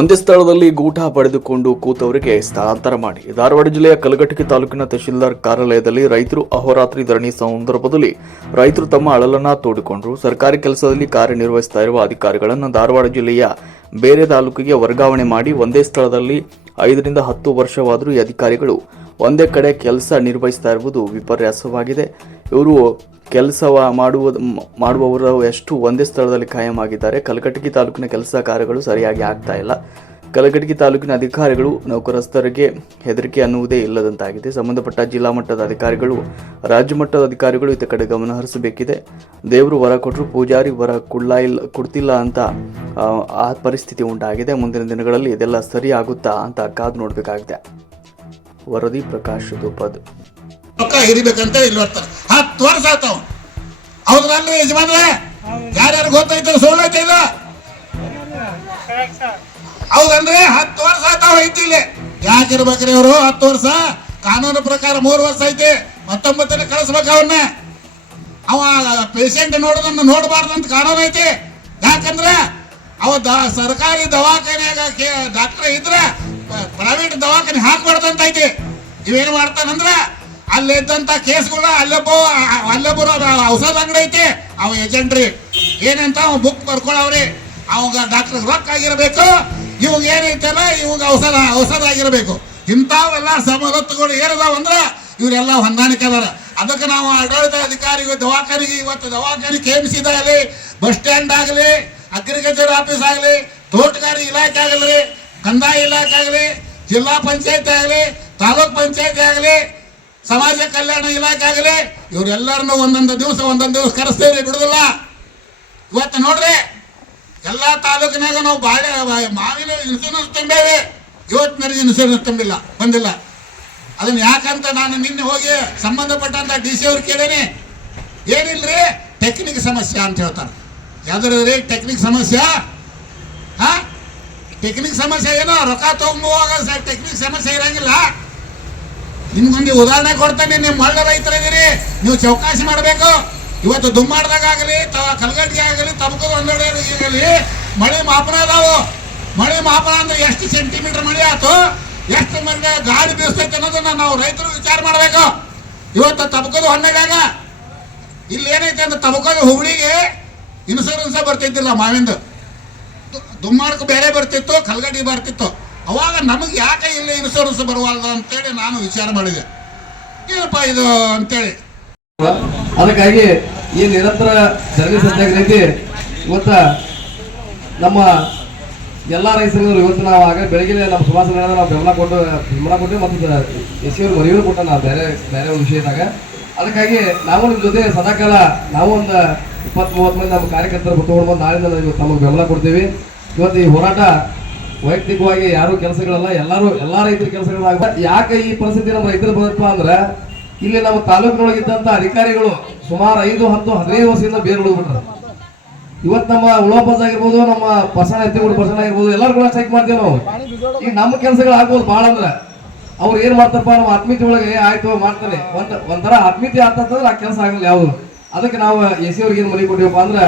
ಒಂದೇ ಸ್ಥಳದಲ್ಲಿ ಗೂಟ ಪಡೆದುಕೊಂಡು ಕೂತವರಿಗೆ ಸ್ಥಳಾಂತರ ಮಾಡಿ. ಧಾರವಾಡ ಜಿಲ್ಲೆಯ ಕಲಘಟಕಿ ತಾಲೂಕಿನ ತಹಶೀಲ್ದಾರ್ ಕಾರ್ಯಾಲಯದಲ್ಲಿ ರೈತರು ಅಹೋರಾತ್ರಿ ಧರಣಿ ಸಂದರ್ಭದಲ್ಲಿ ರೈತರು ತಮ್ಮ ಅಳಲನ್ನ ತೋಡಿಕೊಂಡರು. ಸರ್ಕಾರಿ ಕೆಲಸದಲ್ಲಿ ಕಾರ್ಯನಿರ್ವಹಿಸ್ತಾ ಇರುವ ಅಧಿಕಾರಿಗಳನ್ನು ಧಾರವಾಡ ಜಿಲ್ಲೆಯ ಬೇರೆ ತಾಲೂಕಿಗೆ ವರ್ಗಾವಣೆ ಮಾಡಿ ಒಂದೇ ಸ್ಥಳದಲ್ಲಿ 5 ರಿಂದ 10 ವರ್ಷವಾದರೂ ಈ ಅಧಿಕಾರಿಗಳು ಒಂದೇ ಕಡೆ ಕೆಲಸ ನಿರ್ವಹಿಸ್ತಾ ಇರುವುದು ವಿಪರ್ಯಾಸವಾಗಿದೆ. ಇವರು ಕೆಲಸ ಮಾಡುವವರು ಎಷ್ಟು ಒಂದೇ ಸ್ಥಳದಲ್ಲಿ ಕಾಯಂ ಆಗಿದ್ದಾರೆ. ಕಲಘಟಕಿ ತಾಲೂಕಿನ ಕೆಲಸ ಕಾರ್ಯಗಳು ಸರಿಯಾಗಿ ಆಗ್ತಾ ಇಲ್ಲ. ಕಲಘಟಕಿ ತಾಲೂಕಿನ ಅಧಿಕಾರಿಗಳು ನೌಕರಸ್ಥರಿಗೆ ಹೆದರಿಕೆ ಅನ್ನುವುದೇ ಇಲ್ಲದಂತಾಗಿದೆ. ಸಂಬಂಧಪಟ್ಟ ಜಿಲ್ಲಾ ಮಟ್ಟದ ಅಧಿಕಾರಿಗಳು, ರಾಜ್ಯ ಮಟ್ಟದ ಅಧಿಕಾರಿಗಳು ಇತ್ತ ಕಡೆ ಗಮನ ಹರಿಸಬೇಕಿದೆ. ದೇವರು ವರ ಕೊಟ್ಟರು, ಪೂಜಾರಿ ವರ ಕೊಡ್ತಿಲ್ಲ ಅಂತ ಆ ಪರಿಸ್ಥಿತಿ ಉಂಟಾಗಿದೆ. ಮುಂದಿನ ದಿನಗಳಲ್ಲಿ ಇದೆಲ್ಲ ಸರಿ ಆಗುತ್ತಾ ಅಂತ ಕಾದು ನೋಡಬೇಕಾಗಿದೆ. ವರದಿ ಪ್ರಕಾಶ್ ದುಪ್ಪದ್. ಹಿರಿಬೇಕಂತ ಇಲ್ಲಿ ಬರ್ತಾರೆ. 10 ವರ್ಷ ಆತಾವ. ಹೌದ್ರಲ್ರಿ ಯಜಮಾನ್ರೆ? ಯಾರ್ಯಾರು ಗೊತ್ತೈತೆ ಸುಳ್ಳೈತೆ ಇಲ್ಲ? ಹೌದನ್ರಿ? 10 ವರ್ಷ ಆತಾವ ಐತಿ ಇಲ್ಲಿ. ಯಾಕಿರ್ಬೇಕ್ರಿ ಅವರು? 10 ವರ್ಷ ಕಾನೂನು ಪ್ರಕಾರ 3 ವರ್ಷ ಐತಿ. 19ನೇ ಕಳಿಸ್ಬೇಕು ಅವನ್ನ. ಅವ ಪೇಷಂಟ್ ನೋಡೋದನ್ನ ನೋಡಬಾರ್ದು ಅಂತ ಕಾನೂನು ಐತಿ. ಯಾಕಂದ್ರೆ ಅವ ಸರ್ಕಾರಿ ದವಾಖಾನೆಯಾಗ ಡಾಕ್ಟರ್ ಇದ್ರೆ ಪ್ರೈವೇಟ್ ದವಾಖಾನೆ ಹಾಕ್ಬಾರ್ದಂತ ಐತಿ. ಇವೇನು ಮಾಡ್ತಾನಂದ್ರ ಅಲ್ಲಿದ್ದಂತ ಕೇಸ್ಗಳ ಅಲ್ಲೊಬ್ಬರು ಔಷಧ ಅಂಗಡಿ ಐತಿ, ಅವ ಏಜೆಂಟ್ರಿ ಏನಂತ ಅವ ಬುಕ್ ಬರ್ಕೊಳ್ಳವ್ರಿ. ಅವಾಗ ಡಾಕ್ಟರ್ ರೊಕ್ಕ ಆಗಿರಬೇಕು, ಇವಾಗ ಏನೈತಲ್ಲ ಇವಾಗ ಔಷಧ ಆಗಿರಬೇಕು. ಇಂಥವೆಲ್ಲ ಸವಲತ್ತುಗಳು ಏನಿದಾವ ಅಂದ್ರ ಇವರೆಲ್ಲ ಹೊಂದಾಣಿಕೆ ಅದಾರ. ಅದಕ್ಕೆ ನಾವು ಆಡಳಿತ ಅಧಿಕಾರಿಗಳು ದವಾಖಾನೆಗೆ, ಇವತ್ತು ದವಾಖಾನೆ KMC ಆಗಲಿ, ಬಸ್ ಸ್ಟ್ಯಾಂಡ್ ಆಗಲಿ, ಅಗ್ರಿಕಲ್ಚರ್ ಆಫೀಸ್ ಆಗಲಿ, ತೋಟಗಾರಿ ಇಲಾಖೆ ಆಗಲಿ, ಕಂದಾಯ ಇಲಾಖೆ ಆಗಲಿ, ಜಿಲ್ಲಾ ಪಂಚಾಯತ್ ಆಗಲಿ, ತಾಲೂಕ್ ಪಂಚಾಯತ್ ಆಗಲಿ, ಸಮಾಜ ಕಲ್ಯಾಣ ಇಲಾಖೆ ಆಗಲಿ, ಇವರೆಲ್ಲರನ್ನು ಒಂದೊಂದು ದಿವಸ ಕರೆಸ್ತೇವೆ, ಬಿಡುದಿಲ್ಲ. ಇವತ್ತು ನೋಡ್ರಿ ಎಲ್ಲ ತಾಲೂಕಿನಾಗ ನಾವು ಮಾವಿನ ಇನ್ಸೂರೆನ್ಸ್ ತುಂಬೇವೆ, ಇವತ್ತಿನವರೆಗೆ ಇನ್ಸೂರೆನ್ಸ್ ಬಂದಿಲ್ಲ. ಅದನ್ನ ಯಾಕಂತ ನಾನು ನಿನ್ನೆ ಹೋಗಿ ಸಂಬಂಧಪಟ್ಟಂತ DC ಅವ್ರು ಕೇಳೇನಿ. ಏನಿಲ್ರಿ, ಟೆಕ್ನಿಕ್ ಸಮಸ್ಯೆ ಅಂತ ಹೇಳ್ತಾರೆ. ಯಾವ್ದ್ರಿ ಟೆಕ್ನಿಕ್ ಸಮಸ್ಯೆ? ಟೆಕ್ನಿಕ್ ಸಮಸ್ಯೆ ಏನೋ ರೊಕ್ಕ ತಗೊಂಬೋವಾಗ ಟೆಕ್ನಿಕ್ ಸಮಸ್ಯೆ ಇರಂಗಿಲ್ಲ. ನಿಮ್ಗೊಂದು ಉದಾಹರಣೆ ಕೊಡ್ತೇನೆ. ನೀವು ಮಳ್ಳ ರೈತರಿದ್ದೀರಿ, ನೀವು ಚೌಕಾಸಿ ಮಾಡಬೇಕು. ಇವತ್ತು ದುಮ್ಮಾಡ್ದಾಗಲಿ, ಕಲಘಟಗಿ ಆಗಲಿ, ತಮಕೂರು ಆಗಲಿ ಮಳೆ ಮಾಪನ ಅದಾವು. ಮಳೆ ಮಾಪನ ಅಂದ್ರೆ ಎಷ್ಟು ಸೆಂಟಿಮೀಟರ್ ಮಳೆ ಆಯ್ತು, ಎಷ್ಟು ಮನೆ ಗಾಳಿ ಬೀಸ್ತೈತೆ ಅನ್ನೋದನ್ನ ನಾವು ರೈತರು ವಿಚಾರ ಮಾಡಬೇಕು. ಇವತ್ತು ತಮಕೂರು ಹೊನ್ನಡ್ಯಾಗ ಇಲ್ಲಿ ಏನೈತೆ ಅಂದ್ರೆ ತಮಕೂರು ಹುಬ್ಳಿಗೆ ಇನ್ಸೂರೆನ್ಸ್ ಬರ್ತಿದ್ದಿಲ್ಲ ಮಾವಿಂದು. ದುಮ್ಮಾಡಕ್ಕೆ ಬೇರೆ ಬರ್ತಿತ್ತು, ಕಲಘಟಗಿ ಬರ್ತಿತ್ತು. ಅವಾಗ ನಮಗೆ ಯಾಕೆ ಇಲ್ಲಿ ಇನ್ಸೂರೆನ್ಸ್ ಬರುವಲ್ಲ ಅಂತೇಳಿ ನಾನು ವಿಚಾರ ಮಾಡಿದೆ. ಏನಪ್ಪ ಇದು ಅಂತೇಳಿ ಅದಕ್ಕಾಗಿ ಈ ನಿರಂತರ ಧರಣಿ ಸತ್ಯಾಗ್ರಹ ಇವತ್ತ ನಮ್ಮ ಎಲ್ಲ ರೈತರು ಇವತ್ತು ನಾವು ಆಗ ಬೆಳಗ್ಗೆ ನಮ್ಮ ಸುಭಾಷ್ ನಾವು ಬೆಂಬಲ ಕೊಟ್ಟು ಮತ್ತು SC ಅವ್ರು ಮರಿಯೂ ಕೊಟ್ಟ ನಾವು ಬೇರೆ ಒಂದು ವಿಷಯದಾಗ. ಅದಕ್ಕಾಗಿ ನಾವು ನಿಮ್ಮ ಜೊತೆ ಸದಾಕಾಲ ನಾವು ಒಂದು 20-30 ಮಂದಿ ನಮ್ಮ ಕಾರ್ಯಕರ್ತರು ತಗೊಂಡು ಬಂದು ನಾಳಿಂದ ತಮಗೆ ಬೆಂಬಲ ಕೊಡ್ತೀವಿ. ಇವತ್ತು ಈ ಹೋರಾಟ ವೈಯಕ್ತಿಕವಾಗಿ ಯಾರು ಕೆಲಸಗಳಲ್ಲ, ಎಲ್ಲ ರೈತರ ಕೆಲಸಗಳಾಗ. ಯಾಕೆ ಈ ಪರಿಸ್ಥಿತಿ ನಮ್ಮ ರೈತರು ಬಂದಪ್ಪ ಅಂದ್ರೆ ಇಲ್ಲಿ ನಮ್ಮ ತಾಲೂಕಿನೊಳಗಿದ್ದಂತ ಅಧಿಕಾರಿಗಳು ಸುಮಾರು 5-10-15 ವರ್ಷದಿಂದ ಬೇರೆ ಉಳಿದ್ಬಿಟ್ರೆ. ಇವತ್ತು ನಮ್ಮ ಉಳೋಪಸ್ ಆಗಿರ್ಬೋದು, ನಮ್ಮ ಪರ್ಸನ್ ಆಗಿರ್ಬೋದು, ಎಲ್ಲರೂ ಕೂಡ ಚೆಕ್ ಮಾಡ್ತೀವಿ ನಾವು. ಈಗ ನಮ್ಮ ಕೆಲಸಗಳು ಆಗ್ಬೋದು ಭಾಳ ಅಂದ್ರೆ ಅವ್ರು ಏನ್ ಮಾಡ್ತಾರಪ್ಪ, ನಮ್ಮ ಆತ್ಮೀಯತೆ ಒಳಗೆ ಆಯ್ತು ಮಾಡ್ತಾನೆ, ಒಂಥರ ಆತ್ಮೀಯತೆ ಆಗ್ತಂದ್ರೆ ಆ ಕೆಲಸ ಆಗಲ್ಲ ಯಾವುದು. ಅದಕ್ಕೆ ನಾವು SC ಅವ್ರಿಗೆ ಏನು ಮನೆ ಕೊಟ್ಟಿವಪ್ಪ ಅಂದ್ರೆ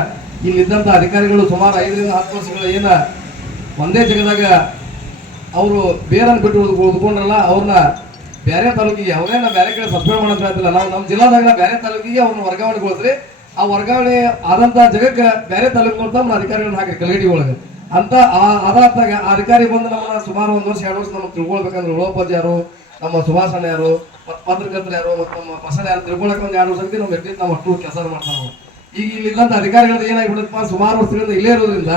ಇಲ್ಲಿದ್ದಂಥ ಅಧಿಕಾರಿಗಳು ಸುಮಾರು 5 ರಿಂದ 10 ವರ್ಷಗಳ ಏನ ಒಂದೇ ಜಾಗದಾಗ ಅವರು ಬೇರನ್ನು ಬಿಟ್ಟು ಉಳ್ಕೊಂಡ್ರಲ್ಲ, ಅವ್ರನ್ನ ಬೇರೆ ತಾಲೂಕಿಗೆ ಅವ್ರೇನ ಬೇರೆ ಕಡೆ ಸಬ್ಸ್ಕ್ರೈಬ್ ಮಾಡೋದು ಹೇಳ್ತಿಲ್ಲ. ನಾವು ನಮ್ಮ ಜಿಲ್ಲಾದಾಗ ಬೇರೆ ತಾಲೂಕಿಗೆ ಅವ್ರನ್ನ ವರ್ಗಾವಣೆಗೊಳಿಸ್ರಿ. ಆ ವರ್ಗಾವಣೆ ಆದಂತ ಜಾಗಕ್ಕೆ ಬೇರೆ ತಾಲೂಕು ನಮ್ಮ ಅಧಿಕಾರಿಗಳನ್ನ ಹಾಕಿ ಕಲಘಟಗಿ ಒಳಗೆ ಅಂತ ಅದಾದಾಗ ಆ ಅಧಿಕಾರಿ ಬಂದು ನಮ್ಮನ್ನ ಸುಮಾರು 1 ವರ್ಷ 2 ವರ್ಷ ನಮ್ಗೆ ತಿಳ್ಕೊಳ್ಬೇಕಂದ್ರೆ ಉಳೋಪಜ್ ಯಾರು, ನಮ್ಮ ಸುಭಾಷಣ ಯಾರು, ಪತ್ರಕರ್ತರು ಯಾರು, ಮತ್ತು ನಮ್ಮ ಪಸಣ ಯಾರು ತಿಳ್ಕೊಳಕ್ಕೆ ಒಂದು 2 ವರ್ಷಕ್ಕೆ ನಮ್ಮ ವ್ಯಕ್ತಿ ನಾವು ಅಷ್ಟು ಕೆಲಸ ಮಾಡ್ತಾವೆ ನಾವು. ಈಗ ಇಲ್ಲಿದ್ದಂಥ ಅಧಿಕಾರಿಗಳು ಏನಾಗಿಬಿಡುತ್ತಪ್ಪ, ಸುಮಾರು ವರ್ಷಗಳಿಂದ ಇಲ್ಲೇ ಇರೋದ್ರಿಂದ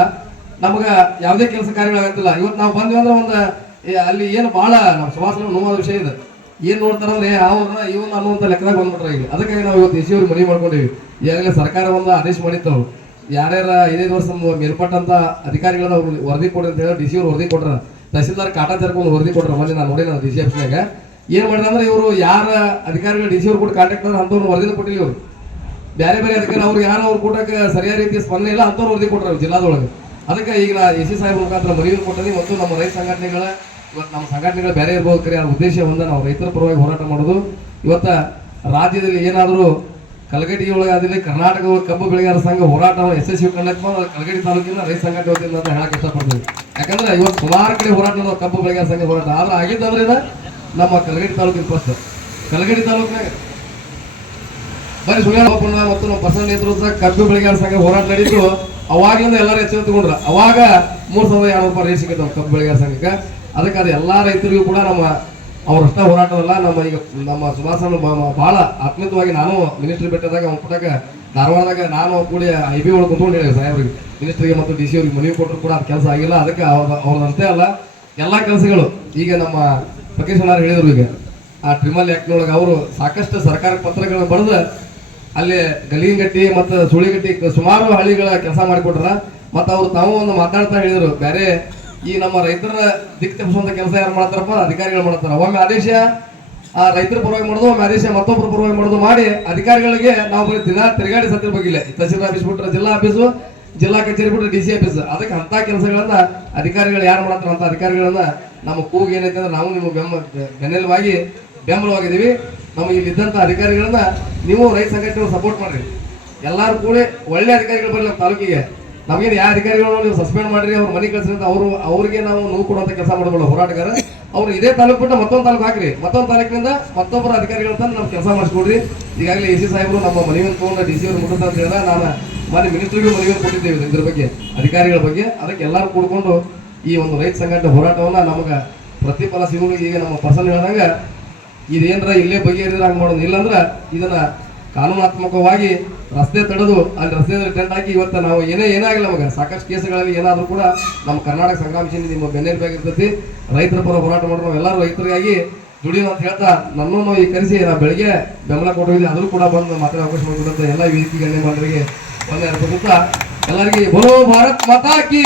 ನಮ್ಗೆ ಯಾವುದೇ ಕೆಲಸ ಕಾರ್ಯಗಳಾಗತ್ತಿಲ್ಲ. ಇವತ್ತು ನಾವು ಬಂದ್ವಿ ಅಂದ್ರೆ ಒಂದು ಅಲ್ಲಿ ಏನು ಭಾಳ ನಮ್ಮ ಸುಭಾಷಣ ನೋವಾದ ವಿಷಯ ಇದೆ. ಏನು ನೋಡ್ತಾರಂದ್ರೆ ಅವ್ರನ್ನ ಇವನ್ನ ಅನ್ನುವಂಥ ಲೆಕ್ಕದಾಗ ಬಂದ್ಬಿಟ್ರೆ ಈಗ. ಅದಕ್ಕಾಗಿ ನಾವು ಇವತ್ತು SC ಅವ್ರಿಗೆ ಮನವಿ ಮಾಡ್ಕೊಂಡಿವಿ. ಈಗಾಗಲೇ ಸರ್ಕಾರ ಒಂದು ಆದೇಶ ಮಾಡಿತ್ತು, ಯಾರ್ಯಾರ 5 ವರ್ಷ ಮೇಲ್ಪಟ್ಟಂತ ಅಧಿಕಾರಿಗಳನ್ನ ಅವ್ರು ವರದಿ ಕೊಡ್ರಿ ಅಂತ ಹೇಳಿ DC ಅವ್ರು ವರದಿ ಕೊಟ್ರ. ತಹಸೀಲ್ದಾರ್ ಕಾಟಾಚಾರಕ್ಕೆ ವರದಿ ಕೊಟ್ರ. ಮೊನ್ನೆ ನಾನು ನೋಡಿ DC ಆಫೀಸ್ನಾಗ ಏನು ಮಾಡಿದ್ರೆ ಅಂದ್ರೆ ಇವರು ಯಾರ ಅಧಿಕಾರಿಗಳು DC ಅವ್ರು ಕೂಡ ಕಾಂಟ್ಯಾಕ್ಟ್ ಆದ್ರೆ ಅಂಥವ್ರು ವರದಿನ ಕೊಟ್ಟಿಲ್ಲ. ಇವರು ಬೇರೆ ಅಧಿಕಾರಿ ಅವ್ರು ಯಾರು ಅವ್ರು ಕೂಟಕ್ಕೆ ಸರಿಯಾದ ರೀತಿಯ ಸ್ಪಂದನೆ ಇಲ್ಲ, ಅಂಥವ್ರು ವರದಿ ಕೊಟ್ರ ಜಿಲ್ಲಾದೊಳಗೆ. ಅದಕ್ಕೆ ಈಗ SC ಸಾಹೇಬ್ರ ಮುಖಾಂತರ ಮನವಿ ಕೊಟ್ಟನಿ. ಮತ್ತು ನಮ್ಮ ರೈತ ಸಂಘಟನೆಗಳ ಇವತ್ತು ನಮ್ಮ ಸಂಘಟನೆಗಳು ಬೇರೆ ಇರ್ಬೋದು, ಕರೆ ಆ ಉದ್ದೇಶ ಒಂದು ನಾವು ರೈತರ ಪರವಾಗಿ ಹೋರಾಟ ಮಾಡೋದು. ಇವತ್ತು ರಾಜ್ಯದಲ್ಲಿ ಏನಾದರೂ ಕಲಘಟಗಿ ಒಳಗಾದಲ್ಲಿ ಕರ್ನಾಟಕ ಕಬ್ಬು ಬೆಳೆಗಾರರ ಸಂಘ ಹೋರಾಟ ಯಶಸ್ವಿ ಕಂಡಕ್ಟ್ ಕಲಘಟಗಿ ತಾಲೂಕಿನ ರೈತ ಸಂಘಟನೆ ವತಿಯಿಂದ ಅಂತ ಹೇಳಕ್ಕೆ ಇಷ್ಟಪಡ್ತೀವಿ. ಯಾಕಂದ್ರೆ ಇವತ್ತು ಸುಮಾರು ಕಡೆ ಹೋರಾಟ ನಡೆದ ಕಬ್ಬು ಬೆಳೆಗಾರ ಸಂಘ ಹೋರಾಟ ಆದ್ರೆ ಆಗಿದ್ದಂದ್ರೆ ಇದು ನಮ್ಮ ಕಲಗಡಿ ತಾಲೂಕಿನ ಫಸ್ಟ್ ಕಲಗಡಿ ತಾಲೂಕಿನಾಗ ಬರೀ ಸುಳ್ಳು ಒಪ್ಪಂದ ಮತ್ತು ನಮ್ಮ ಪರ್ಸನಲ್ ನೇತೃತ್ವ ಕಬ್ಬು ಬೆಳೆಗಾರ ಸಂಘ ಹೋರಾಟ ನಡೀತು. ಅವಾಗ್ಲಿಂದ ಎಲ್ಲರೂ ಎಚ್ಚರ ತಗೊಂಡ್ರ. ಅವಾಗ 3,200 ರೂಪಾಯಿ ರೇಟ್ ಸಿಕ್ಕಿತ್ತು ಕಬ್ಬು ಬೆಳೆಗಾರ ಸಂಘಕ್ಕೆ. ಅದಕ್ಕೆ ಅದು ಎಲ್ಲಾ ರೈತರಿಗೂ ಕೂಡ ನಮ್ಮ ಅವ್ರಷ್ಟ ಹೋರಾಟದಲ್ಲ ನಮ್ಮ ಈಗ ನಮ್ಮ ಸುಭಾಷ್ ಬಹಳ ಆತ್ಮೀಯವಾಗಿ ನಾನು ಮಿನಿಸ್ಟ್ರಿ ಬೆಟ್ಟದಾಗ ಅವ್ನ ಪುಟಕ ಧಾರವಾಡದಾಗ ನಾನು ಕೂಡಿ IB ಒಳಗೆ ಕುಂತ್ಕೊಂಡು ಹೇಳಿ ಸಾಹೇಬ್ರಿಗೆ ಮಿನಿಸ್ಟ್ರಿಗೆ ಮತ್ತು DC ಅವ್ರಿಗೆ ಮನವಿ ಕೊಟ್ಟರು ಕೂಡ ಅದು ಕೆಲಸ ಆಗಿಲ್ಲ. ಅದಕ್ಕೆ ಅವ್ರದಂತೆ ಅಲ್ಲ ಎಲ್ಲಾ ಕೆಲಸಗಳು ಈಗ ನಮ್ಮ ಪಕೇಶ್ವರ ಹೇಳಿದ್ರು. ಈಗ ಆ ಟ್ರಿಮಲ್ ಆಕ್ಟ್ನೊಳಗೆ ಅವರು ಸಾಕಷ್ಟು ಸರ್ಕಾರಕ್ಕೆ ಪತ್ರಗಳನ್ನು ಬರೆದು ಅಲ್ಲಿ ಗಲಿಂಗಟ್ಟಿ ಮತ್ತು ಸುಳಿಗಟ್ಟಿ ಸುಮಾರು ಹಳ್ಳಿಗಳ ಕೆಲಸ ಮಾಡಿಕೊಟ್ರ. ಮತ್ತು ಅವ್ರು ತಾವು ಒಂದು ಮಾತಾಡ್ತಾ ಹೇಳಿದ್ರು, ಬೇರೆ ಈ ನಮ್ಮ ರೈತರ ದಿಕ್ಕು ತಪ್ಪಿಸುವಂತ ಕೆಲಸ ಯಾರು ಮಾಡ್ತಾರಪ್ಪ, ಅಧಿಕಾರಿಗಳು ಮಾಡ್ತಾರ. ಒಮ್ಮೆ ಆದೇಶ ರೈತರ ಪರವಾಗಿ ಮಾಡೋದು, ಒಮ್ಮೆ ಆದೇಶ ಮತ್ತೊಬ್ಬರ ಪರವಾಗಿ ಮಾಡೋದು ಮಾಡಿ ಅಧಿಕಾರಿಗಳಿಗೆ ನಾವು ಬರೀ ದಿನ ತಿರುಗಾಡಿ ಸತ್ತಿರ ಬಗ್ಗಿಲ್ಲ. ತಹಸೀಲ್ದಾರ್ ಆಫೀಸ್ ಬಿಟ್ರೆ ಜಿಲ್ಲಾ ಆಫೀಸು, ಜಿಲ್ಲಾ ಕಚೇರಿ ಬಿಟ್ರೆ DC ಆಫೀಸ್. ಅದಕ್ಕೆ ಅಂತ ಕೆಲಸಗಳನ್ನ ಅಧಿಕಾರಿಗಳು ಯಾರು ಮಾಡ್ತಾರ ಅಂತ ಅಧಿಕಾರಿಗಳನ್ನ ನಮ್ಮ ಕೂಗು ಏನೈತೆ ಅಂದ್ರೆ ನಾವು ನಿಮ್ಮ ಬೆನ್ನೆಲುವಾಗಿ ಬೆಂಬಲವಾಗಿದ್ದೀವಿ. ನಮ್ಮ ಇಲ್ಲಿದ್ದಂಥ ಅಧಿಕಾರಿಗಳನ್ನ ನೀವು ರೈತ ಸಂಘಟನೆ ಸಪೋರ್ಟ್ ಮಾಡ್ರಿ. ಎಲ್ಲರೂ ಕೂಡ ಒಳ್ಳೆ ಅಧಿಕಾರಿಗಳು ಬರಲಿ ನಮ್ಮ ತಾಲೂಕಿಗೆ. ನಮಗೇನು ಯಾವ ಅಧಿಕಾರಿಗಳು ನೀವು ಸಸ್ಪೆಂಡ್ ಮಾಡಿರಿ, ಅವ್ರ ಮನೆ ಕಳಿಸ್ರಿ ಅಂತ ಅವ್ರಿಗೆ ನಾವು ನೋವು ಕೊಡುವಂಥ ಕೆಲಸ ಮಾಡಬಲ್ಲ ಹೋರಾಟಗಾರ. ಅವ್ರು ಇದೇ ತಾಲೂಕು ಬಿಟ್ಟು ಮತ್ತೊಂದು ತಾಲೂಕು ಹಾಕ್ರಿ, ಮತ್ತೊಂದು ತಾಲೂಕಿನಿಂದ ಮತ್ತೊಬ್ಬರ ಅಧಿಕಾರಿಗಳ ತಂದು ನಾವು ಕೆಲಸ ಮಾಡಿಸ್ಕೊಡ್ರಿ. ಈಗಾಗಲೇ AC ಸಾಹೇಬರು ನಮ್ಮ ಮನವಿಯನ್ನು ತೊಗೊಂಡು DC ಅವ್ರು ಮುಟ್ಟುತ್ತ ಅಂತ ಹೇಳಿದ. ನಾನು ಮಾನ್ಯ ಮಿನಿಸ್ಟ್ರಿಗೂ ಮನವಿಯನ್ನು ಕೊಟ್ಟಿದ್ದೇವೆ ಇದ್ರ ಬಗ್ಗೆ, ಅಧಿಕಾರಿಗಳ ಬಗ್ಗೆ. ಅದಕ್ಕೆ ಎಲ್ಲರೂ ಕೂಡ್ಕೊಂಡು ಈ ಒಂದು ರೈತ ಸಂಘಟನೆ ಹೋರಾಟವನ್ನ ನಮಗೆ ಪ್ರತಿಫಲ ಸಿಗೋದು. ಈಗ ನಮ್ಮ ಪರ್ಸನ್ ಹೇಳಿದಾಗ ಇದೇನರ ಇಲ್ಲೇ ಬಗೆಹರಿದ್ರೆ ಹಂಗೆ ಮಾಡೋದು, ಇಲ್ಲಾಂದ್ರೆ ಇದನ್ನ ಕಾನೂನಾತ್ಮಕವಾಗಿ ರಸ್ತೆ ತಡೆದು ಅಲ್ಲಿ ರಸ್ತೆಯಲ್ಲಿ ಟೆಂಟ್ ಹಾಕಿ ಇವತ್ತು ನಾವು ಏನೇ ಆಗಿಲ್ಲ ನಮಗೆ ಸಾಕಷ್ಟು ಕೇಸುಗಳಲ್ಲಿ ಏನಾದರೂ ಕೂಡ ನಮ್ಮ ಕರ್ನಾಟಕ ಸಂಗ್ರಾಮ ಸೇನೆ ನಿಮ್ಮ ಬೆನ್ನೆಲುಬಾಗಿರ್ತೈತಿ. ರೈತರ ಪರ ಹೋರಾಟ ಮಾಡೋದು ನಾವು ಎಲ್ಲರೂ ರೈತರಿಗಾಗಿ ದುಡಿಯೋಣ ಅಂತ ಹೇಳ್ತಾ ನನ್ನನ್ನು ಈ ಕರೆಸಿ ನಾವು ಬೆಳಗ್ಗೆ ಬೆಂಬಲ ಕೊಟ್ಟಿದ್ದೀವಿ. ಆದರೂ ಕೂಡ ಬಂದು ಮಾತಾಡೋ ಅವಕಾಶ ಮಾಡಿಕೊಡುವಂಥ ಎಲ್ಲ ವೇದಿಕೆ ಗಣ್ಯ ಮಂಡಳಿಗೆ ಒಂದೇ ಅರ್ಪಿಸುತ್ತಾ ಎಲ್ಲರಿಗೆ ಬೋಲೋ ಭಾರತ್ ಮಾತಾ ಕಿ